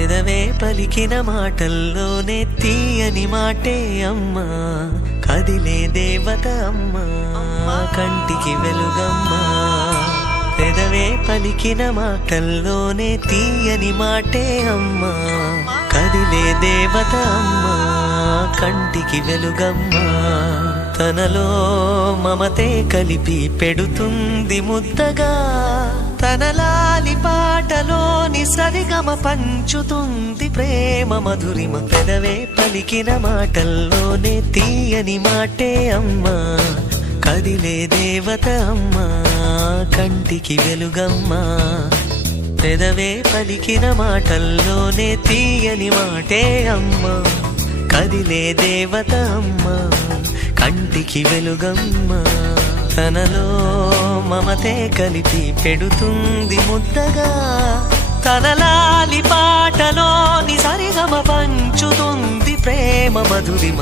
పెదవే పలికిన మాటల్లోనే తీయని మాటే అమ్మా, కదిలే దేవత అమ్మా, కంటికి వెలుగమ్మా. పెదవే పలికిన మాటల్లోనే తీయని మాటే అమ్మా, కదిలే దేవత అమ్మా, కంటికి వెలుగమ్మా. తనలో మమతే కలిపి పెడుతుంది ముద్దగా, తన లాలి పాటలోని సరిగమ పంచుతుంది ప్రేమ మధురిమ. పెదవే పలికిన మాటల్లోనే తీయని మాటే అమ్మా, కదిలే దేవత అమ్మా, కంటికి వెలుగమ్మా. పెదవే పలికిన మాటల్లోనే తీయని మాటే అమ్మా, కదిలే దేవత అమ్మా, కంటికి వెలుగమ్మా. తనలో మమతే కలిపి పెడుతుంది ముద్దగా, తన లాలి పాటలోని సరిగమ పంచుతుంది ప్రేమ మధురిమ.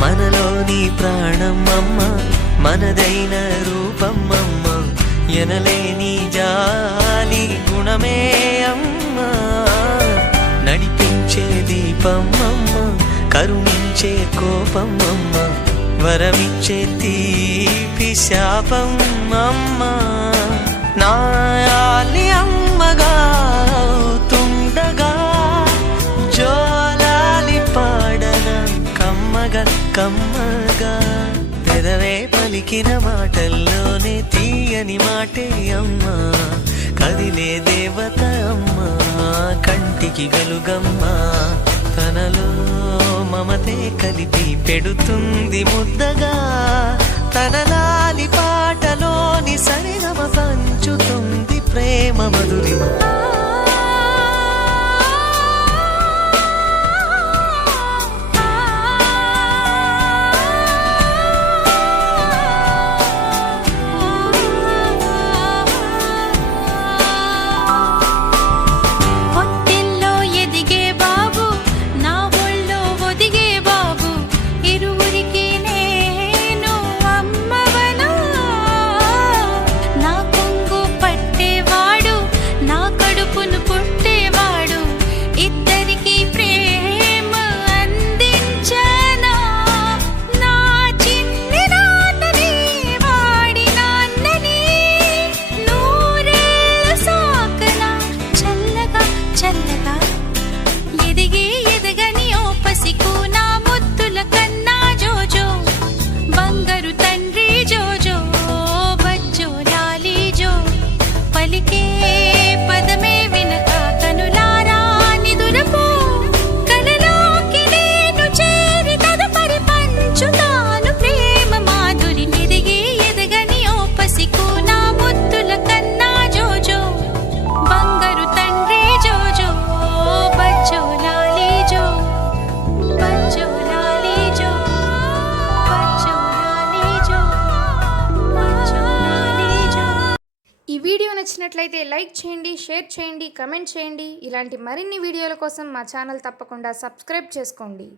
మనలోని ప్రాణం అమ్మ, మనదైన రూపం అమ్మ, ఎనలేని జాలి గుణమే అమ్మ. నడిపించే దీపం అమ్మ, కరుణించే కోపం అమ్మ, వరమిచ్చే తీపి శాపం అమ్మ. నాయాలి అమ్మగా తుండగా, జోలాలి పాడన కమ్మగా కమ్మగా. పెదవే పలికిన మాటల్లోనే తీయని మాటే అమ్మా, కదిలే దేవత అమ్మా, కంటికి వెలుగమ్మా. తనలో మమతే కలిపి పెడుతుంది ముద్దగా, తన లాలి పాటలోని సరిగమ పంచుతుంది ప్రేమ మధురిమ. వీడియో నచ్చినట్లయితే లైక్ చేయండి, షేర్ చేయండి, కమెంట్ చేయండి. ఇలాంటి మరిన్ని వీడియోల కోసం మా ఛానల్ తప్పకుండా సబ్స్క్రైబ్ చేసుకోండి.